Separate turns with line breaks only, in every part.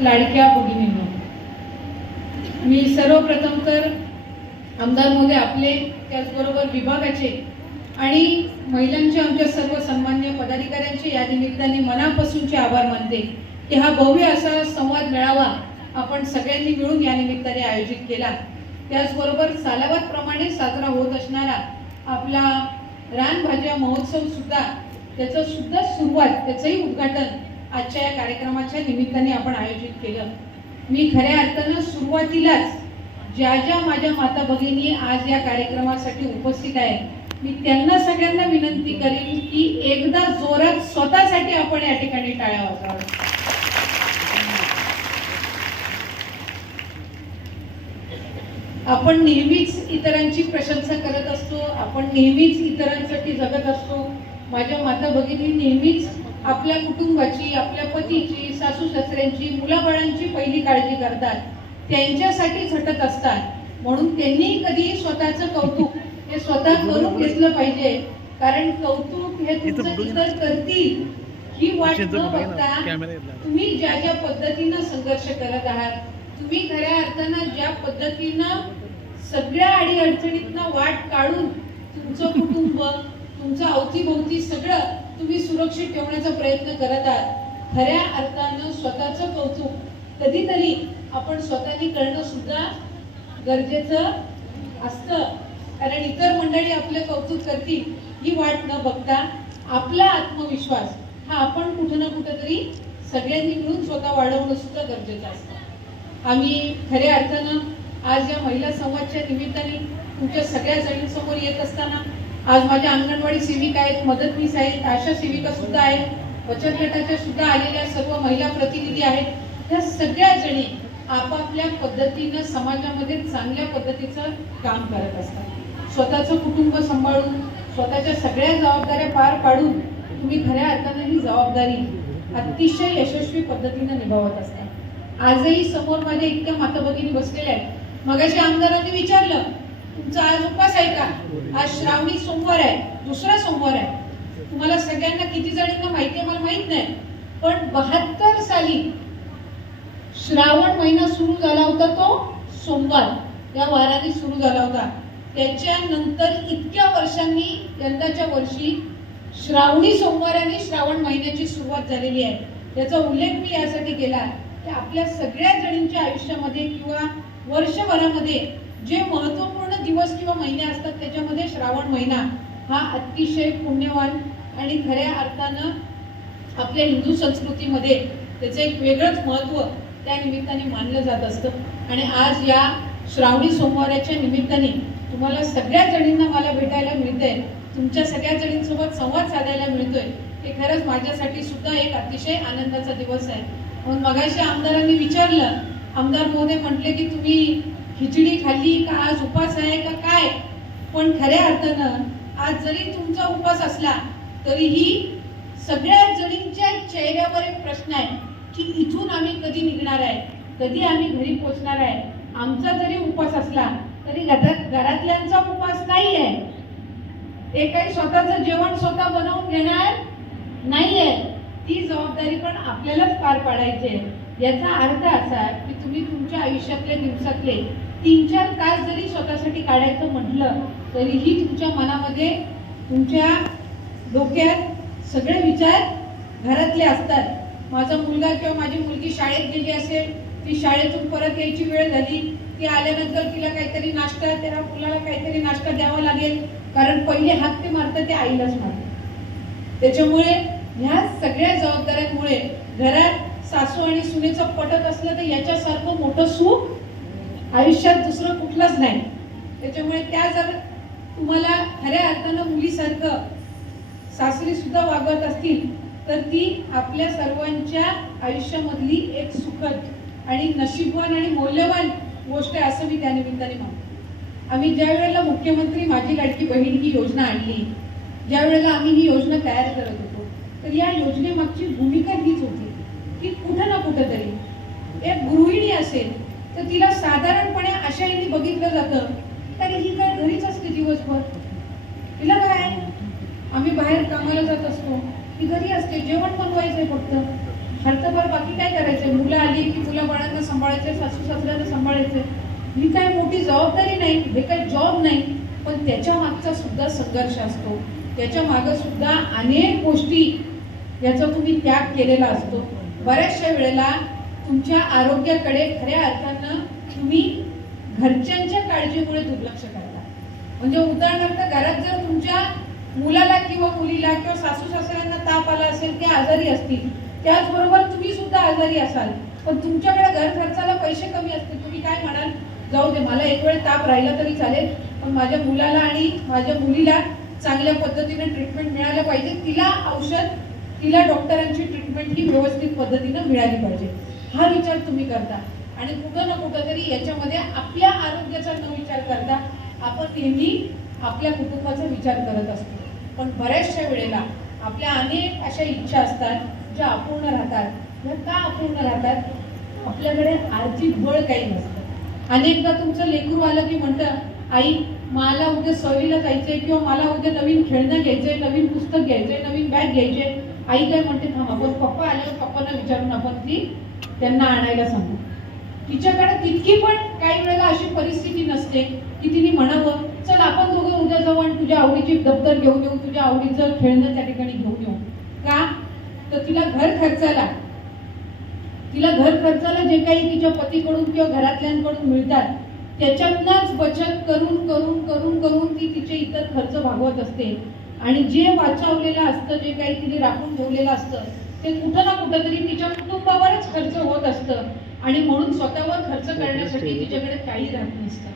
लाडक्या भगिनींनो. मी सर्वप्रथम तर आमदार आपले त्याचबरोबर विभागाचे आणि महिलांचे आमच्या सर्व सन्मान्य पदाधिकाऱ्यांचे या निमित्ताने मनापासूनचे आभार मानते की हा भव्य असा संवाद मेळावा आपण सगळ्यांनी मिळून या निमित्ताने आयोजित केला. त्याचबरोबर सालावादप्रमाणे साजरा होत असणारा आपला रानभाज्या महोत्सव सुद्धा त्याचं सुद्धा सुरुवात त्याचंही उद्घाटन आजच्या या कार्यक्रमाच्या निमित्ताने आपण आयोजित केलं. मी खऱ्या अर्थानं सुरुवातीलाच ज्या ज्या माझ्या माता भगिनी आज या कार्यक्रमासाठी उपस्थित आहेत मी त्यांना सगळ्यांना विनंती करेन की एकदा जोरात स्वतःसाठी आपण या ठिकाणी टाळ्या वाजवाव्या आपण नेहमीच इतरांची प्रशंसा करत असतो आपण नेहमीच इतरांसाठी जगत असतो. माझ्या माता भगिनी नेहमीच आपल्या कुटुंबाची आपल्या पतीची सासू सासऱ्यांची मुलाबाळांची पहिली काळजी करतात. त्यांच्यासाठी झटत असतात. म्हणून त्यांनी कधी स्वतःचं कौतुक हे स्वतः करून घेतलं पाहिजे. कारण कौतुक हे तुमचं इतर करतील ही वाट न बघता तुम्ही ज्या ज्या पद्धतीनं संघर्ष करत आहात तुम्ही खऱ्या अर्थानं ज्या पद्धतीनं सगळ्या अडी अडचणीतनं वाट काढून तुमचं कुटुंब तुमचं अवतीभोवती सगळं तुम्ही सुरक्षित ठेवण्याचा प्रयत्न करत आहात. खऱ्या अर्थानं स्वतःचं कौतुक. कधीतरी आपण स्वतःनी करणं सुद्धा गरजेचं असतं. कारण इतर मंडळी आपलं कौतुक करतील ही वाट न बघता आपला आत्मविश्वास हा आपण कुठं ना कुठं तरी सगळ्यांनी मिळून स्वतः वाढवणं सुद्धा गरजेचं असतं. आम्ही खऱ्या अर्थानं आज या महिला संवादच्या निमित्ताने तुमच्या सगळ्या जणींसमोर येत असताना आज माझ्या अंगणवाडी सेविका आहेत मदतनीस आहेत आशा सेविका सुद्धा आहेत बचत गटाच्या सुद्धा आलेल्या सर्व महिला प्रतिनिधी आहेत. त्या सगळ्या जणी आपापल्या पद्धतीनं समाजामध्ये चांगल्या पद्धतीचं काम करत असतात. स्वतःचं कुटुंब सांभाळून स्वतःच्या सगळ्या जबाबदाऱ्या पार पाडून तुम्ही खऱ्या अर्थानं ही जबाबदारी अतिशय यशस्वी पद्धतीनं निभावत असतात आजही समोर माझ्या इतक्या माता भगिनी बसलेल्या आहेत. मगाशी आमदारांनी विचारलं तुमचा आज उपास आहे का? आज श्रावणी सोमवार आहे दुसरा सोमवार आहे. तुम्हाला सगळ्यांना किती जणांना माहिती आहे मला माहीत नाही पण बहात्तर साली श्रावण महिना सुरू झाला होता तो सोमवार. या वाराने सुरू झाला होता. त्याच्यानंतर इतक्या वर्षांनी यंदाच्या वर्षी श्रावणी सोमवाराने श्रावण महिन्याची सुरुवात झालेली आहे. त्याचा उल्लेख मी यासाठी केला की आपल्या सगळ्या जणींच्या आयुष्यामध्ये किंवा वर्षभरामध्ये जे महत्त्वपूर्ण दिवस किंवा महिने असतात त्याच्यामध्ये श्रावण महिना हा अतिशय पुण्यवान आणि खऱ्या अर्थानं आपल्या हिंदू संस्कृतीमध्ये त्याचं एक वेगळंच महत्त्व त्या निमित्ताने मानलं जात असतं. आणि आज या श्रावणी सोमवाराच्या निमित्ताने तुम्हाला सगळ्या जणींना मला भेटायला मिळतंय. तुमच्या सगळ्या जणींसोबत संवाद साधायला मिळतोय. हे खरंच माझ्यासाठी सुद्धा एक अतिशय आनंदाचा दिवस आहे. म्हणून मगाशी आमदारांनी विचारलं आमदार महोदय म्हटले की तुम्ही खिचडी खाल्ली का आज उपास आहे का काय? पण खऱ्या अर्थानं आज जरी तुमचा उपास असला तरीही सगळ्या जणींच्या चेहऱ्यावर एक प्रश्न आहे की इथून आम्ही कधी निघणार आहे? कधी आम्ही घरी पोचणार आहे? आमचा जरी उपास असला तरी घरात घरातल्यांचा उपास नाही आहे. ते काही स्वतःचं जेवण स्वतः बनवून घेणार नाही आहे ती जबाबदारी पण आपल्यालाच पार पाडायची आहे. याचा अर्थ असा की तुम्ही तुमच्या आयुष्यातल्या दिवसातले तीन चार तास जरी स्वतःसाठी काढायचं म्हटलं तरीही तुमच्या मनामध्ये तुमच्या डोक्यात सगळे विचार घरातले असतात. माझा मुलगा किंवा माझी मुलगी शाळेत गेली असेल ती शाळेतून परत यायची वेळ झाली ती आल्यानंतर तिला काहीतरी नाश्ता त्या मुलाला काहीतरी नाश्ता द्यावा लागेल कारण पहिले हात ते मारतं ते आईलाच मारतात त्याच्यामुळे ह्या सगळ्या जबाबदाऱ्यांमुळे घरात सासू आणि सुनेचं पटत असलं तर याच्यासारखं मोठं सुख आयुष्यात दुसरं कुठलंच नाही. त्याच्यामुळे त्या जर तुम्हाला खऱ्या अर्थानं मुलीसारखं सासरी सुद्धा वागवत असतील तर ती आपल्या सर्वांच्या आयुष्यामधली एक सुखद आणि नशीबवान आणि मौल्यवान गोष्ट आहे असं मी त्या निमित्ताने म्हणतो. आम्ही ज्या वेळेला मुख्यमंत्री माझी लाडकी बहीण ही योजना आणली ज्या वेळेला आम्ही ही योजना तयार करत होतो तर या योजनेमागची भूमिका हीच होती की कुठं ना कुठंतरी एक गृहिणी असेल तर तिला साधारणपणे अशा यांनी बघितलं जातं. तरी ही काय घरीच असते दिवसभर? तिला काय? आम्ही बाहेर कामाला जात असतो. ती घरी असते. जेवण बनवायचंय फक्त. हरतभर बाकी काय करायचंय? मुलं आली की सासू सासऱ्यांना सांभाळायचंय. ही काय मोठी जबाबदारी नाही हे काय जॉब नाही. पण त्याच्या मागचा सुद्धा संघर्ष असतो. त्याच्या मागं सुद्धा अनेक गोष्टी याचा तुम्ही त्याग केलेला असतो. बऱ्याचशा वेळेला तुमच्या आरोग्याकडे खऱ्या अर्थानं तुम्ही घरच्यांच्या काळजीमुळे दुर्लक्ष करता. म्हणजे उदाहरणार्थ घरात जर तुमच्या मुलाला किंवा मुलीला किंवा सासू सासऱ्यांना ताप आला असेल ते आजारी असतील त्याचबरोबर तुम्ही सुद्धा आजारी असाल पण तुमच्याकडे घर खर्चाला पैसे कमी असतील तुम्ही काय म्हणाल? जाऊ दे मला एक वेळ ताप राहिला तरी चालेल पण माझ्या मुलाला आणि माझ्या मुलीला चांगल्या पद्धतीने ट्रीटमेंट मिळालं पाहिजे. तिला औषध तिला डॉक्टरांची ट्रीटमेंट ही व्यवस्थित पद्धतीनं मिळाली पाहिजे. हा विचार तुम्ही करता. आणि कुठं ना कुठंतरी याच्यामध्ये आपल्या आरोग्याचा न विचार करता आपण नेहमी आपल्या कुटुंबाचा विचार करत असतो. पण बऱ्याचशा वेळेला आपल्या अनेक अशा इच्छा असतात ज्या अपूर्ण राहतात. ह्या का अपूर्ण राहतात? आपल्याकडे आर्थिक बळ काही नसतं. अनेकदा तुमचं लेकरू आलं की म्हणतं आई मला उद्या सहलीला आहे किंवा मला उद्या नवीन खेळणं घ्यायचंय नवीन पुस्तक घ्यायचंय नवीन बॅग घ्यायचे आई काय म्हणते थांब आपण पप्पा आल्यावर पप्पांना विचारून आपण ती त्यांना आणायला सांगू. तिच्याकडे तितकी पण काही वेळेला अशी परिस्थिती नसते की तिने म्हणावं चल आपण दोघं उद्या जाऊ आणि तुझ्या आवडीची दप्तर घेऊन येऊ तुझ्या आवडीचं खेळणं त्या ठिकाणी घेऊन येऊ. का? तर तिला घर खर्चाला. तिला घर खर्चाला जे काही तिच्या पतीकडून किंवा घरातल्यांकडून मिळतात त्याच्यातनंच बचत करून करून करून करून ती तिचे इतर खर्च भागवत असते. आणि जे वाचवलेलं असतं जे काही तिने राखून ठेवलेलं असतं ते कुठं ना कुठंतरी तिच्या कुटुंबावरच खर्च होत असतं. आणि म्हणून स्वतःवर खर्च करण्यासाठी तिच्याकडे काही राहत नसतं.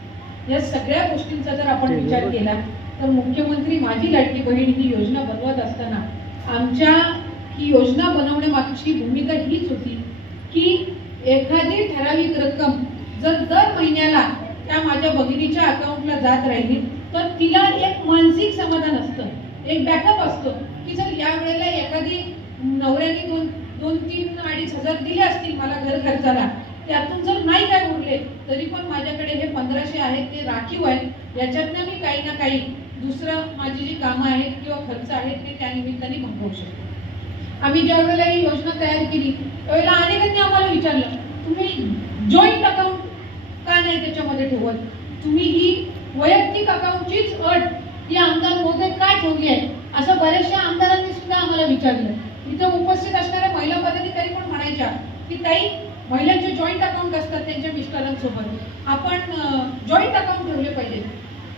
या सगळ्या गोष्टींचा जर आपण विचार केला तर मुख्यमंत्री माझी लाडकी बहीण ही योजना बनवत असताना आमच्या ही योजना बनवण्यामागची भूमिका हीच होती की एखादी ठराविक रक्कम जर दर महिन्याला त्या माझ्या भगिनीच्या अकाउंटला जात राहिली तर तिला एक मानसिक समाधान असतं एक बॅकअप असतो की जर या वेळेला एखादी नवऱ्याने दोन दोन तीन अडीच हजार दिले असतील मला घर खर्चाला. त्यातून जर नाही काय उरले तरी पण माझ्याकडे हे पंधराशे आहेत ते राखीव आहेत. याच्यातनं मी काही ना काही दुसरं माझी जी कामं आहेत किंवा खर्च आहेत ते त्या निमित्ताने भागवू शकतो. आम्ही ज्या वेळेला ही योजना तयार केली त्यावेळेला अनेकांनी आम्हाला विचारलं तुम्ही जॉईंट अकाउंट का नाही त्याच्यामध्ये ठेवत? तुम्ही ही वैयक्तिक अकाउंटचीच अट ही आमदार महोदय काय ठेवली आहे असं बऱ्याचशा आमदारांनी सुद्धा आम्हाला विचारलं. इथं उपस्थित असणाऱ्या महिला पदाधिकारी पण म्हणायच्या? की ताई महिलांचे जॉईंट अकाउंट असतात त्यांच्या मिस्टरांसोबत. आपण जॉईंट अकाउंट ठेवले पाहिजे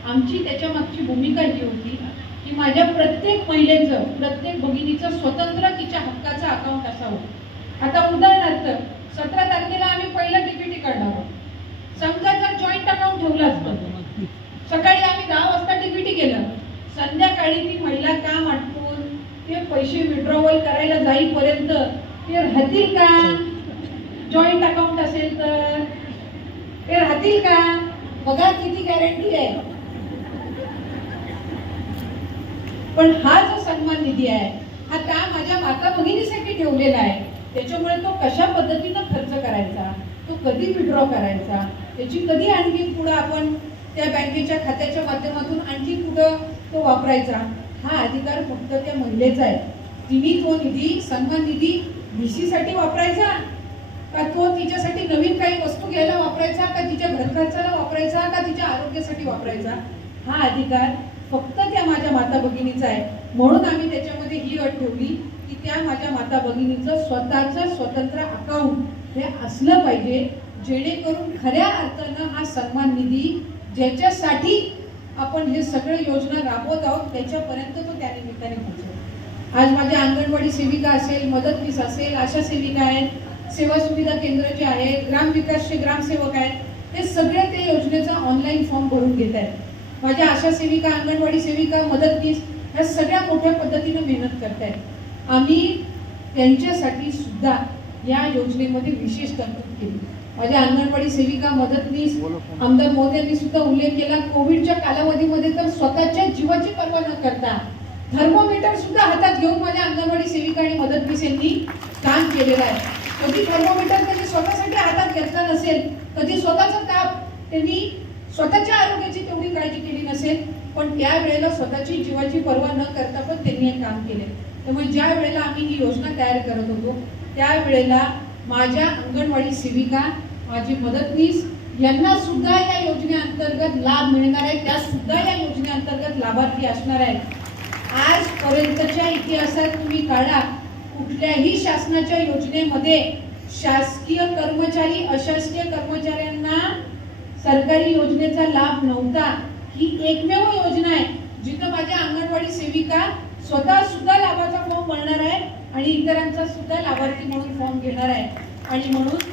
आमची त्याच्या मागची भूमिका ही होती की माझ्या प्रत्येक महिलेचं प्रत्येक भगिनीचं स्वतंत्र तिच्या हक्काचं अकाउंट असावं. आता उदाहरणार्थ सतरा तारखेला आम्ही पहिलं डीपीटी काढणार आहोत. समजा जर जॉईंट अकाउंट ठेवलाच सकाळी आम्ही दहा वाजता डीपीटी केलं. संध्याकाळी ती महिला काम आटपून ते पैसे विड्रॉवल करायला जाईपर्यंत ते राहतील का? जॉईंट अकाउंट असेल तर. ते राहतील का? बघा किती गॅरंटी आहे. पण हा जो सन्मान निधी आहे हा त्या माझ्या माता भगिनीसाठी ठेवलेला आहे. त्याच्यामुळे तो कशा पद्धतीनं खर्च करायचा? तो कधी विड्रॉ करायचा? त्याची कधी आणखी पुढं आपण त्या बँकेच्या खात्याच्या माध्यमातून आणखी कुठं तो वापरायचा? हा अधिकार फक्त त्या महिलेचा आहे. तिने तो निधी सन्मान निधी साठी वापरायचा? का तो तिच्यासाठी नवीन काही वस्तू घ्यायला वापरायचा? का तिच्या घर खर्चाला वापरायचा? का तिच्या आरोग्यासाठी वापरायचा? हा अधिकार फक्त त्या माझ्या माता भगिनीचा आहे. म्हणून आम्ही त्याच्यामध्ये ही अट ठेवली की त्या माझ्या माता भगिनीचं स्वतःचं स्वतंत्र अकाउंट हे असलं पाहिजे जेणेकरून खऱ्या अर्थानं हा सन्मान निधी ज्याच्यासाठी आपण हे सगळे योजना राबवत आहोत त्याच्यापर्यंत तो त्या निमित्ताने पोहोचेल. आज माझ्या अंगणवाडी सेविका असेल मदतनीस असेल आशा सेविका आहेत सेवा सुविधा केंद्र जे आहेत ग्रामविकासचे ग्रामसेवक आहेत हे सगळे त्या योजनेचा ऑनलाईन फॉर्म भरून घेत आहेत. माझ्या आशा सेविका अंगणवाडी सेविका मदतनीस ह्या सगळ्या मोठ्या पद्धतीनं मेहनत करत आहेत आम्ही त्यांच्यासाठी सुद्धा या योजनेमध्ये विशेष तरतूद केली. माझ्या अंगणवाडी सेविका मदतनीस आमदार मोदी यांनी सुद्धा उल्लेख केला कोविडच्या कालावधीमध्ये तर स्वतःच्या जीवाची पर्वा न करता थर्मोमीटर सुद्धा हातात घेऊन माझ्या अंगणवाडी सेविका आणि मदतनीस यांनी काम केलेलं आहे. कधी थर्मोमीटर त्यांनी स्वतःसाठी हातात घेतला नसेल कधी स्वतःचा ताप त्यांनी स्वतःच्या आरोग्याची तेवढी काळजी केली नसेल पण त्या वेळेला स्वतःची जीवाची पर्वा न करता पण त्यांनी हे काम केले. त्यामुळे ज्या वेळेला आम्ही ही योजना तयार करत होतो त्यावेळेला माझ्या अंगणवाडी सेविका माझी मदतनीस यांना सुद्धा या योजनेअंतर्गत लाभ मिळणार आहे. त्या सुद्धा या योजनेअंतर्गत लाभार्थी असणार आहेत. आजपर्यंतच्या इतिहासात तुम्ही काढा कुठल्याही शासनाच्या योजनेमध्ये शासकीय कर्मचारी अशासकीय कर्मचाऱ्यांना सरकारी योजनेचा लाभ नव्हता. ही एकमेव योजना आहे जिथं माझ्या अंगणवाडी सेविका स्वतः सुद्धा लाभाचा फॉर्म भरणार आहे आणि इतरांचा सुद्धा लाभार्थी म्हणून फॉर्म घेणार आहे. आणि म्हणून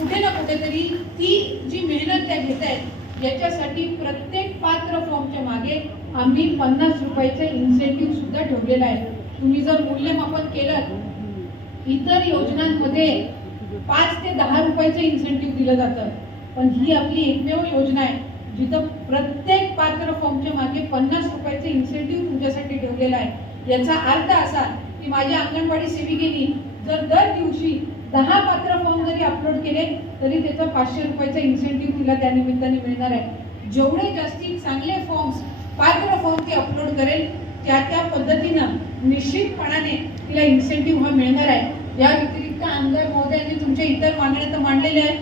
कुठे ना कुठेतरी ती जी मेहनत त्या घेत आहेत याच्यासाठी प्रत्येक पात्र फॉर्मच्या मागे आम्ही पन्नास रुपयाचे इन्सेंटिव्ह सुद्धा ठेवलेलं आहे. तुम्ही जर मूल्यमापन केलं इतर योजनांमध्ये पाच ते दहा रुपयाचं इन्सेंटिव्ह दिलं जातं. पण ही आपली एकमेव योजना आहे जिथं प्रत्येक पात्र फॉर्मच्या मागे पन्नास रुपयाचं इन्सेंटिव्ह तुमच्यासाठी ठेवलेलं आहे. याचा अर्थ असा की माझ्या अंगणवाडी सेविकेनी जर दर दिवशी दहा पात्र फॉर्म जरी अपलोड केले तरी त्याचा पाचशे रुपयाचा इन्सेंटिव्ह तिला त्या निमित्ताने मिळणार आहे. जेवढे जास्तीत चांगले फॉर्म्स पात्र फॉर्म ती अपलोड करेल त्या त्या पद्धतीनं निश्चितपणाने तिला इन्सेंटिव्ह हा मिळणार आहे. या व्यतिरिक्त आमदार महोदयांनी तुमच्या इतर मागण्या तर मांडलेल्या आहेत.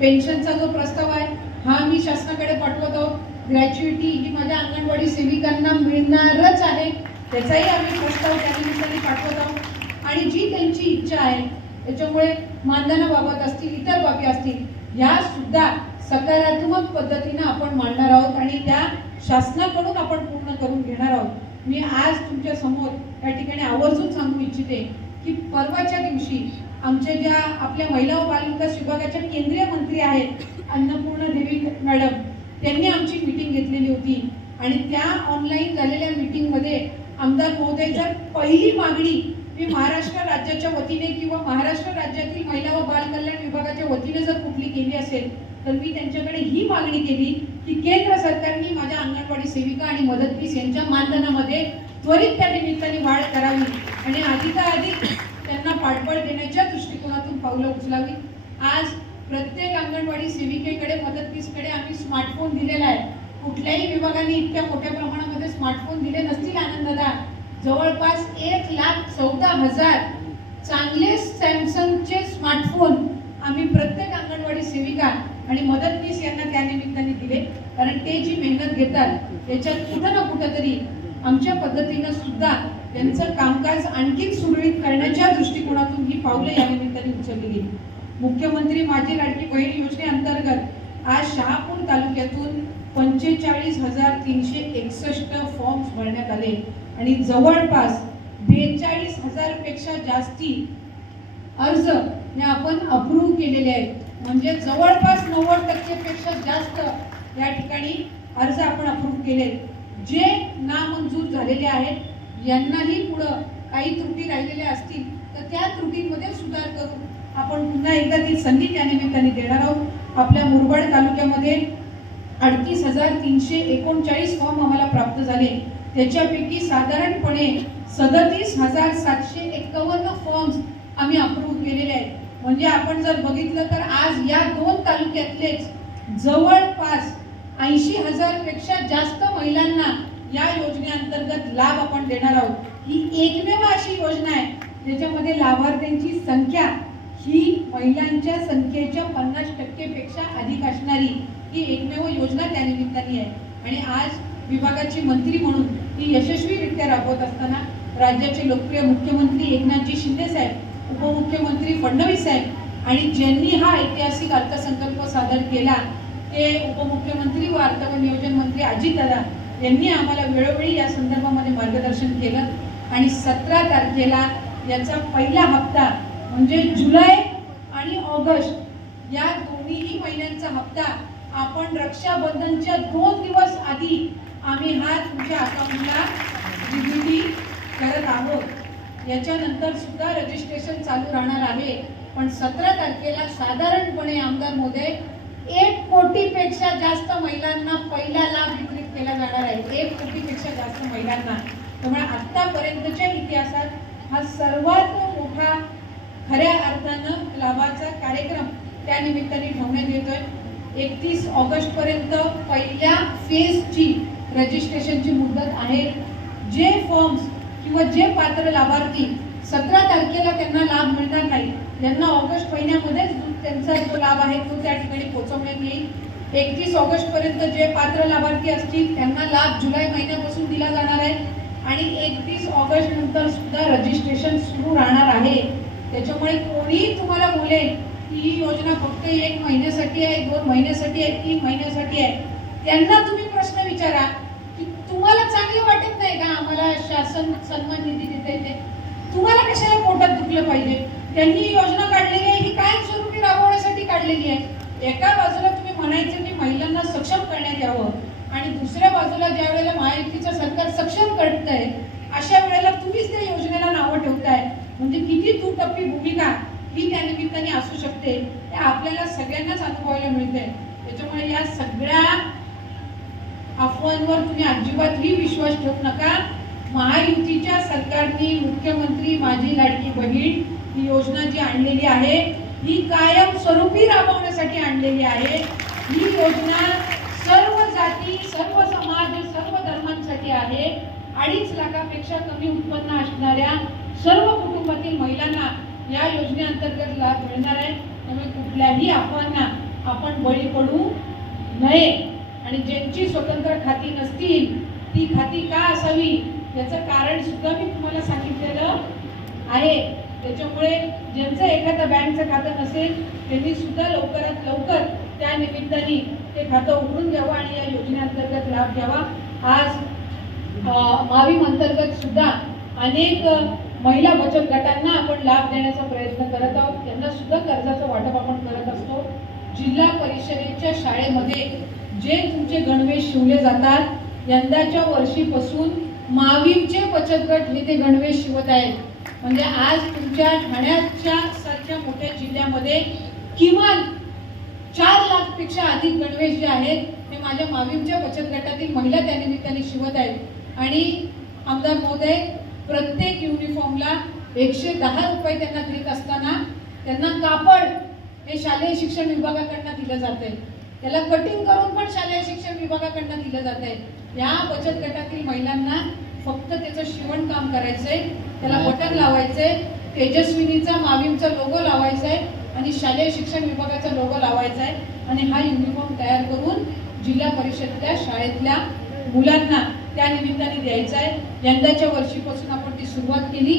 पेन्शनचा जो प्रस्ताव आहे हा मी शासनाकडे पाठवत आहोत. ग्रॅच्युइटी ही माझ्या अंगणवाडी सेविकांना मिळणारच आहे. त्याचाही आम्ही प्रस्ताव त्या निमित्ताने पाठवत आहोत. आणि जी त्यांची इच्छा आहे त्याच्यामुळे मानधनाबाबत असतील इतर बाबी असतील या सुद्धा सकारात्मक पद्धतीनं आपण मांडणार आहोत आणि त्या शासनाकडून आपण पूर्ण करून घेणार आहोत. मी आज तुमच्यासमोर या ठिकाणी आवर्जून सांगू इच्छिते की परवाच्या दिवशी आमच्या ज्या आपल्या महिला व बालविकास विभागाच्या केंद्रीय मंत्री आहेत अन्नपूर्णा देवी मॅडम त्यांनी आमची मीटिंग घेतलेली होती. आणि त्या ऑनलाईन झालेल्या मीटिंगमध्ये आमदार महोदयाच्या पहिली मागणी मी महाराष्ट्र राज्याच्या वतीने किंवा महाराष्ट्र राज्यातील महिला व बाल कल्याण विभागाच्या वतीने जर कुठली केली असेल तर मी त्यांच्याकडे ही मागणी केली की केंद्र सरकारने माझ्या अंगणवाडी सेविका आणि मदतनीस यांच्या मानधनामध्ये त्वरित त्या निमित्ताने वाढ करावी आणि अधिकाधिक त्यांना पाठबळ देण्याच्या दृष्टिकोनातून पावलं उचलावी. आज प्रत्येक अंगणवाडी सेविकेकडे मदतनीसकडे आम्ही स्मार्टफोन दिलेला आहे. कुठल्याही विभागाने इतक्या मोठ्या प्रमाणामध्ये स्मार्टफोन दिले नसतील आनंददा जवळपास एक लाख चौदा हजार चांगले सॅमसंगचे स्मार्टफोन आम्ही प्रत्येक अंगणवाडी सेविका आणि मदतनीस यांना त्या निमित्ताने दिले. कारण ते जी मेहनत घेतात त्याच्यात कुठं ना कुठंतरी आमच्या पद्धतीनं सुद्धा त्यांचं कामकाज आणखी सुरळीत करण्याच्या दृष्टिकोनातून ही पावलं या निमित्ताने उचलली गेली. मुख्यमंत्री माझी लाडकी बहीण योजनेअंतर्गत आज शहापूर तालुक्यातून पंचेचाळीस हजार तीनशे एकसष्ट फॉर्म्स भरण्यात आले. आणि जवळपास बेचाळीस हजारपेक्षा जास्ती अर्ज हे आपण अप्रूव्ह केलेले आहेत. म्हणजे जवळपास नव्वद टक्केपेक्षा जास्त या ठिकाणी अर्ज आपण अप्रूव्ह केले जे नामंजूर झालेले आहेत यांनाही पुढं काही त्रुटी राहिलेल्या असतील तर त्या त्रुटींमध्ये सुधार करून आपण पुन्हा एकदा ती संधी त्या निमित्ताने देणार आहोत. आपल्या मुरबाड तालुक्यामध्ये अडतीस हजार तीनशे एकोणचाळीस फॉर्म आम्हाला प्राप्त झाले. त्याच्यापैकी साधारणपणे सदतीस हजार सातशे एक्कावन्न फॉर्म्स आम्ही अप्रूव्ह केलेले आहेत. म्हणजे आपण जर बघितलं तर आज या दोन तालुक्यातलेच जवळपास ऐंशी हजारपेक्षा जास्त महिलांना या योजनेअंतर्गत लाभ आपण देणार आहोत. ही एकमेव अशी योजना आहे. ज्याच्यामध्ये लाभार्थ्यांची संख्या ही महिलांच्या संख्येच्या पन्नास टक्केपेक्षा अधिक असणारी ही एकमेव योजना त्यानिमित्ताने आहे. आणि आज विभागाची मंत्री म्हणून ही यशस्वीरित्या राबवत असताना राज्याचे लोकप्रिय मुख्यमंत्री एकनाथजी शिंदे साहेब उपमुख्यमंत्री फडणवीस साहेब आणि ज्यांनी हा ऐतिहासिक अर्थसंकल्प सादर केला ते उपमुख्यमंत्री व अर्थ व नियोजन मंत्री अजितदादा यांनी आम्हाला वेळोवेळी या संदर्भामध्ये मार्गदर्शन केलं. आणि सतरा तारखेला याचा पहिला हप्ता म्हणजे जुलै आणि ऑगस्ट या दोन्हीही महिन्यांचा हप्ता आपण रक्षाबंधनच्या दोन दिवस आधी आम्ही हा तुमच्या अकाउंटला डीबीटी करत आहोत. याच्यानंतर सुद्धा रजिस्ट्रेशन चालू राहणार आहे. पण सतरा तारखेला साधारणपणे आमदार मोदय एक कोटीपेक्षा जास्त महिलांना पहिला लाभ वितरित केला जाणार आहे. एक कोटीपेक्षा जास्त महिलांना. त्यामुळे आत्तापर्यंतच्या इतिहासात हा सर्वात मोठा खऱ्या अर्थानं लाभाचा कार्यक्रम त्यानिमित्ताने ठेवण्यात येतोय. एकतीस ऑगस्टपर्यंत पहिल्या फेजची रजिस्ट्रेशनची मुदत आहे. जे फॉर्म्स किंवा जे पात्र लाभार्थी सतरा तारखेला त्यांना लाभ मिळणार नाही त्यांना ऑगस्ट महिन्यामध्येच त्यांचा जो लाभ आहे तो त्या ठिकाणी पोहोचवण्यात येईल. एकतीस ऑगस्टपर्यंत जे पात्र लाभार्थी असतील त्यांना लाभ जुलै महिन्यापासून दिला जाणार आहे. आणि एकतीस ऑगस्ट नंतर सुद्धा रजिस्ट्रेशन सुरू राहणार आहे. त्याच्यामुळे कोणीही तुम्हाला बोलेल की ही योजना फक्त एक महिन्यासाठी आहे दोन महिन्यासाठी आहे तीन महिन्यासाठी आहे. त्यांना तुम्ही प्रश्न विचारा. तुम्हाला चांगलं वाटत नाही का? आम्हाला शासन सन्मान निधी देते ते तुम्हाला कशाला पोटात दुखलं पाहिजे? त्यांनी योजना काढलेली आहे ही कायमस्वरूपी राबवण्यासाठी काढलेली आहे. एका बाजूला तुम्ही म्हणायचं की महिलांना सक्षम करण्यात यावं आणि दुसऱ्या बाजूला ज्या वेळेला महायुतीचं सरकार सक्षम करतंय अशा वेळेला तुम्हीच त्या योजनेला नावं ठेवताय. म्हणजे किती दुटप्पी भूमिका ही त्या निमित्ताने असू शकते हे आपल्याला सगळ्यांनाच अनुभवायला मिळते त्याच्यामुळे या सगळ्या अफवांवर तुम्ही अजिबातही विश्वास ठेवू नका. महायुतीच्या सरकारने मुख्यमंत्री माझी लाडकी बहीण ही योजना जी आणलेली आहे ही कायम स्वरूपी राबवण्यासाठी आणलेली आहे. ही योजना सर्व जाती सर्व समाज सर्व धर्मांसाठी आहे. अडीच लाखापेक्षा कमी उत्पन्न असणाऱ्या सर्व कुटुंबातील महिलांना या योजनेअंतर्गत लाभ मिळणार आहे. त्यामुळे कुठल्याही अफवांना आपण बळी पडू नये. आणि ज्यांची स्वतंत्र खाती नसतील ती खाती का असावी? याचं कारण सुद्धा मी तुम्हाला सांगितलेलं आहे. त्याच्यामुळे ज्यांचं एखादं बँकचं खातं नसेल त्यांनी सुद्धा लवकरात लवकर त्या निमित्ताने ते खातं उघडून घ्यावं आणि या योजनेअंतर्गत लाभ घ्यावा. आज मावीम अंतर्गत सुद्धा अनेक महिला बचत गटांना आपण लाभ देण्याचा प्रयत्न करत आहोत. त्यांना सुद्धा कर्जाचं वाटप आपण करत असतो. जिल्हा परिषदेच्या शाळेमध्ये जे तुमचे गणवेश शिवले जातात यंदाच्या वर्षीपासून मावींचे बचत गट हे ते गणवेश शिवत आहेत. म्हणजे आज तुमच्या ठाण्याच्या सारख्या मोठ्या जिल्ह्यामध्ये किमान चार लाखपेक्षा अधिक गणवेश जे आहेत ते माझ्या मावींच्या बचत गटातील महिला त्या निमित्ताने शिवत आहेत. आणि आमदार महोदय प्रत्येक युनिफॉर्मला एकशे दहा रुपये त्यांना देत असताना त्यांना कापड हे शालेय शिक्षण विभागाकडनं दिलं जाते त्याला कटिंग करून पण शालेय शिक्षण विभागाकडनं दिलं जाते या बचत गटातील महिलांना फक्त त्याचं शिवण काम करायचंय त्याला बटन लावायचंय तेजस्विनीचा माविमचा लोगो लावायचा आहे आणि शालेय शिक्षण विभागाचा लोगो लावायचा आहे आणि हा युनिफॉर्म तयार करून जिल्हा परिषदच्या शाळेतल्या मुलांना त्या निमित्ताने द्यायचा आहे यंदाच्या वर्षीपासून आपण ती सुरुवात केली.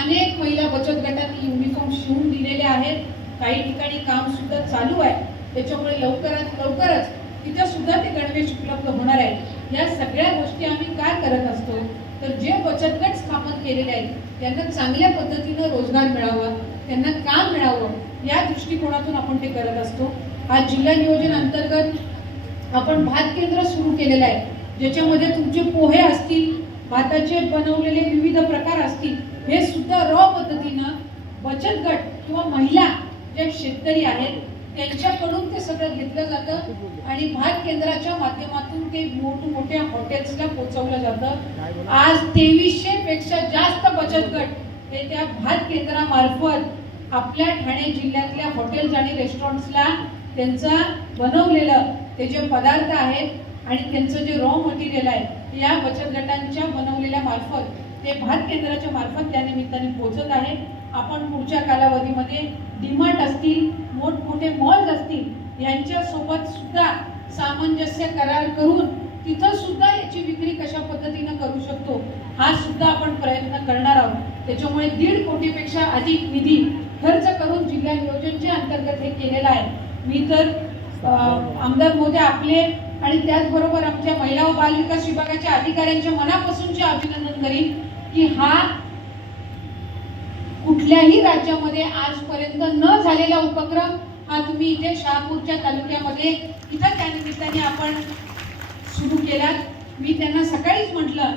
अनेक महिला बचत गटांनी युनिफॉर्म शिवून दिलेले आहेत. काही ठिकाणी काम सुद्धा चालू आहे. त्याच्यामुळे लवकरात लवकरच तिथे सुद्धा ते गणवेश उपलब्ध होणार आहेत. या सगळ्या गोष्टी आम्ही काय करत असतो तर जे बचत गट स्थापन केलेले आहेत त्यांना चांगल्या पद्धतीनं रोजगार मिळावा त्यांना काम मिळावं या दृष्टिकोनातून आपण ते करत असतो. आज जिल्हा नियोजन अंतर्गत आपण भात केंद्र सुरू केलेलं आहे. ज्याच्यामध्ये तुमचे पोहे असतील भाताचे बनवलेले विविध प्रकार असतील हे सुद्धा रॉ पद्धतीनं बचत गट किंवा महिला ज्या शेतकरी आहेत त्यांच्याकडून ते सगळं घेतलं जातं आणि भात केंद्राच्या माध्यमातून ते मोठमोठ्या हॉटेल्सला पोचवलं जातं. आज तेवीसशे पेक्षा जास्त बचत गट हे त्या भात केंद्रामार्फत आपल्या ठाणे जिल्ह्यातल्या हॉटेल्स आणि रेस्टॉरंट्सला त्यांचा बनवलेलं ते जे पदार्थ आहेत आणि त्यांचं जे रॉ मटेरियल आहे या बचत गटांच्या बनवलेल्या मार्फत ते भात केंद्राच्या मार्फत त्या निमित्ताने पोचत आहे. आपण पुढच्या कालावधीमध्ये डीमार्ट असतील मोठमोठे मॉल्स असतील यांच्यासोबत सुद्धा सामंजस्य करार करून तिथं सुद्धा याची विक्री कशा पद्धतीनं करू शकतो हा सुद्धा आपण प्रयत्न करणार आहोत. त्याच्यामुळे दीड कोटीपेक्षा अधिक निधी खर्च करून जिल्हा नियोजनच्या अंतर्गत हे केलेलं आहे. मी तर आमदार मोदी आपले आणि त्याचबरोबर आमच्या महिला व बालविकास विभागाच्या अधिकाऱ्यांच्या मनापासूनचे अभिनंदन करीन की हा कुठल्याही राज्यामध्ये आजपर्यंत न झालेला उपक्रम हा तुम्ही इथे शहापूरच्या तालुक्यामध्ये इथं त्यानिमित्ताने आपण सुरू केलात. मी त्यांना सकाळीच म्हटलं